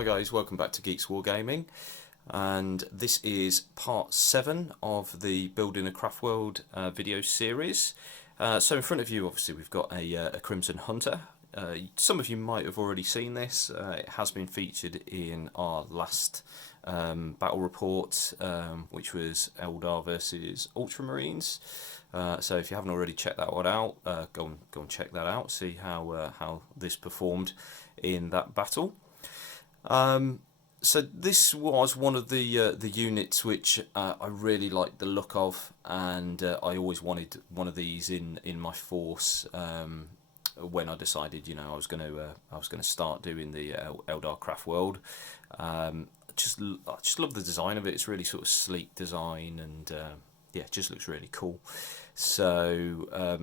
Hi guys, welcome back to Geeks Wargaming, and this is part 7 of the Building a Craftworld video series. So in front of you obviously we've got a Crimson Hunter. Some of you might have already seen this. It has been featured in our last battle report, which was Aeldari versus Ultramarines. So if you haven't already checked that one out, go and check that out, see how this performed in that battle. So this was one of the units which I really liked the look of, and I always wanted one of these in my force. When I decided, I was going to start doing the Aeldari Craftworld. I just love the design of it. It's really sort of sleek design, and yeah, it just looks really cool. So I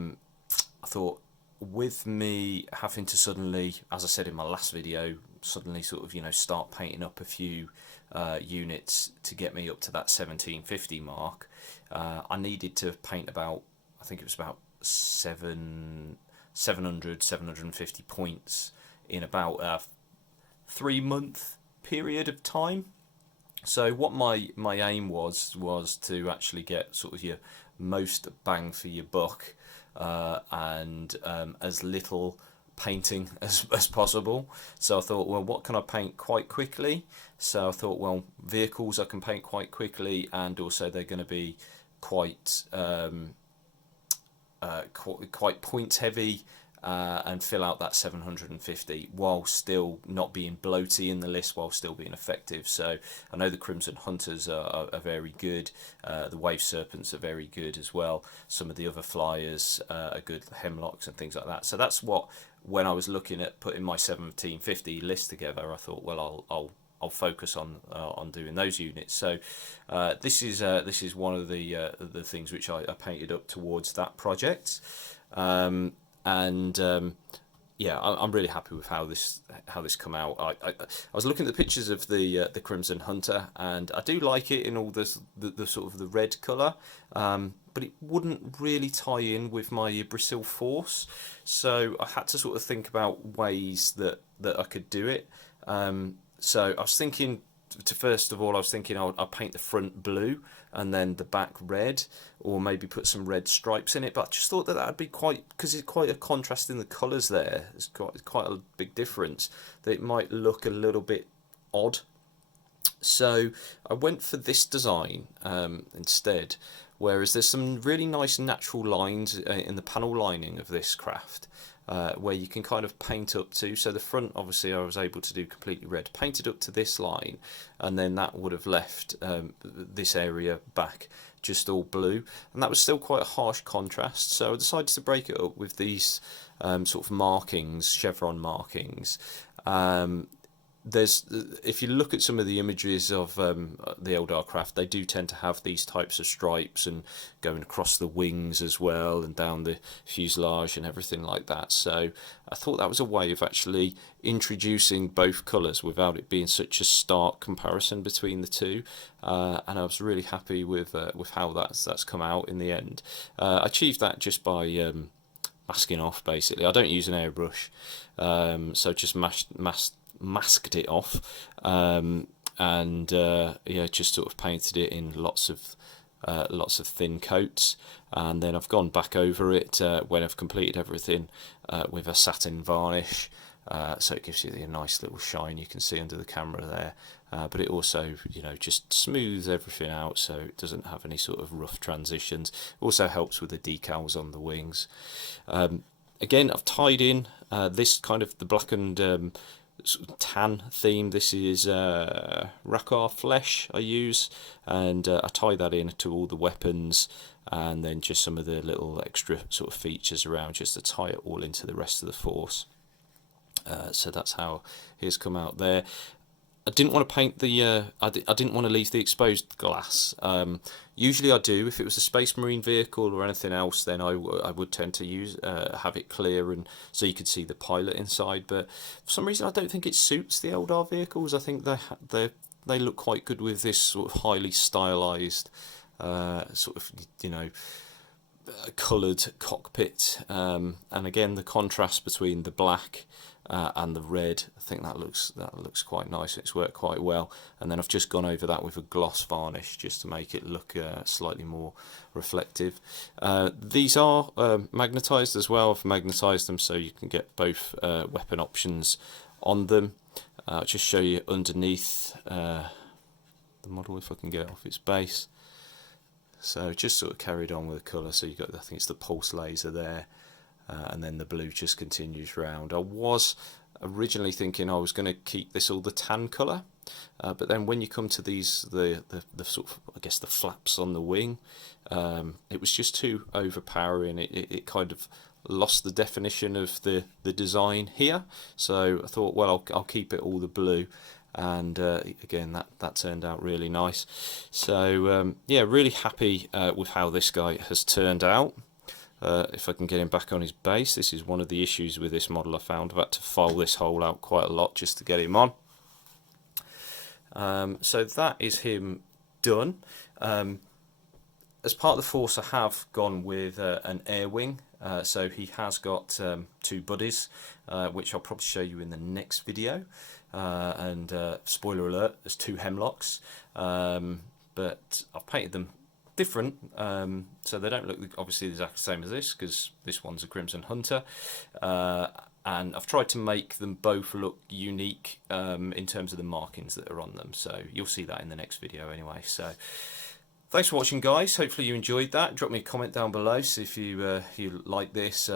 thought, with me having to suddenly, as I said in my last video, suddenly sort of start painting up a few units to get me up to that 1750 mark, I needed to paint about, I think it was about 750 points in about a 3-month period of time. So what my aim was to actually get sort of your most bang for your buck, and as little painting as possible. So I thought, well, what can I paint quite quickly? So I thought, well, vehicles I can paint quite quickly, and also they're going to be quite points heavy, and fill out that 750 while still not being bloaty in the list, while still being effective. So I know the Crimson Hunters are very good, the Wave Serpents are very good as well, some of the other flyers are good, the Hemlocks and things like that. So that's what, when I was looking at putting my 1750 list together, I thought, well, I'll focus on doing those units. So this is one of the things which I painted up towards that project. Yeah, I'm really happy with how this come out. I was looking at the pictures of the Crimson Hunter, and I do like it in all the sort of the red colour, but it wouldn't really tie in with my Yggdrasil force. So I had to sort of think about ways that I could do it. So I was thinking, first of all, I'll paint the front blue and then the back red, or maybe put some red stripes in it. But I just thought that would be because it's quite a contrast in the colours there. It's quite a big difference, that it might look a little bit odd. So I went for this design instead, whereas there's some really nice natural lines in the panel lining of this craft, where you can kind of paint up to. So the front, obviously, I was able to do completely red, painted up to this line, and then that would have left this area back just all blue, and that was still quite a harsh contrast. So I decided to break it up with these sort of markings, chevron markings. If you look at some of the images of the Aeldari craft, they do tend to have these types of stripes, and going across the wings as well, and down the fuselage and everything like that. So I thought that was a way of actually introducing both colours without it being such a stark comparison between the two, and I was really happy with how that's come out in the end. I achieved that just by masking off, basically. I don't use an airbrush, so just masked it off, and yeah, just sort of painted it in lots of thin coats, and then I've gone back over it when I've completed everything with a satin varnish, so it gives you a nice little shine you can see under the camera there, but it also just smooths everything out so it doesn't have any sort of rough transitions. Also helps with the decals on the wings. Again, I've tied in this kind of the blackened tan theme. This is Rakar flesh I use, and I tie that in to all the weapons, and then just some of the little extra sort of features around, just to tie it all into the rest of the force. So that's how it's come out there. I didn't want to paint the I didn't want to leave the exposed glass. Usually I do. If it was a Space Marine vehicle or anything else, then I would tend to have it clear, and so you could see the pilot inside. But for some reason I don't think it suits the Aeldari vehicles. I think they look quite good with this sort of highly stylized sort of coloured cockpit, and again the contrast between the black and the red. I think that looks quite nice. It's worked quite well. And then I've just gone over that with a gloss varnish just to make it look slightly more reflective. These are magnetised as well. I've magnetised them so you can get both weapon options on them. I'll just show you underneath the model if I can get it off its base. So just sort of carried on with the colour. So you've got, I think it's the pulse laser there, and then the blue just continues round. I was originally thinking I was going to keep this all the tan colour, but then when you come to these, the sort of, I guess, the flaps on the wing, it was just too overpowering. It kind of lost the definition of the design here. So I thought, well, I'll keep it all the blue. And again, that turned out really nice. So yeah, really happy with how this guy has turned out. If I can get him back on his base, this is one of the issues with this model I found. I've had to file this hole out quite a lot just to get him on. So that is him done. As part of the force, I have gone with an air wing. So he has got 2 buddies, which I'll probably show you in the next video. And spoiler alert, there's 2 hemlocks, but I've painted them different, so they don't look obviously exactly the same as this, because this one's a Crimson Hunter, and I've tried to make them both look unique in terms of the markings that are on them, so you'll see that in the next video anyway. So thanks for watching, guys. Hopefully you enjoyed that. Drop me a comment down below, so if you like this,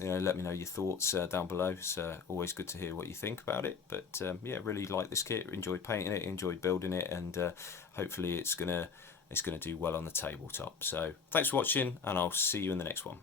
you know, let me know your thoughts down below. It's always good to hear what you think about it. But yeah, really like this kit. Enjoyed painting it, enjoyed building it, and hopefully it's gonna do well on the tabletop. So thanks for watching, and I'll see you in the next one.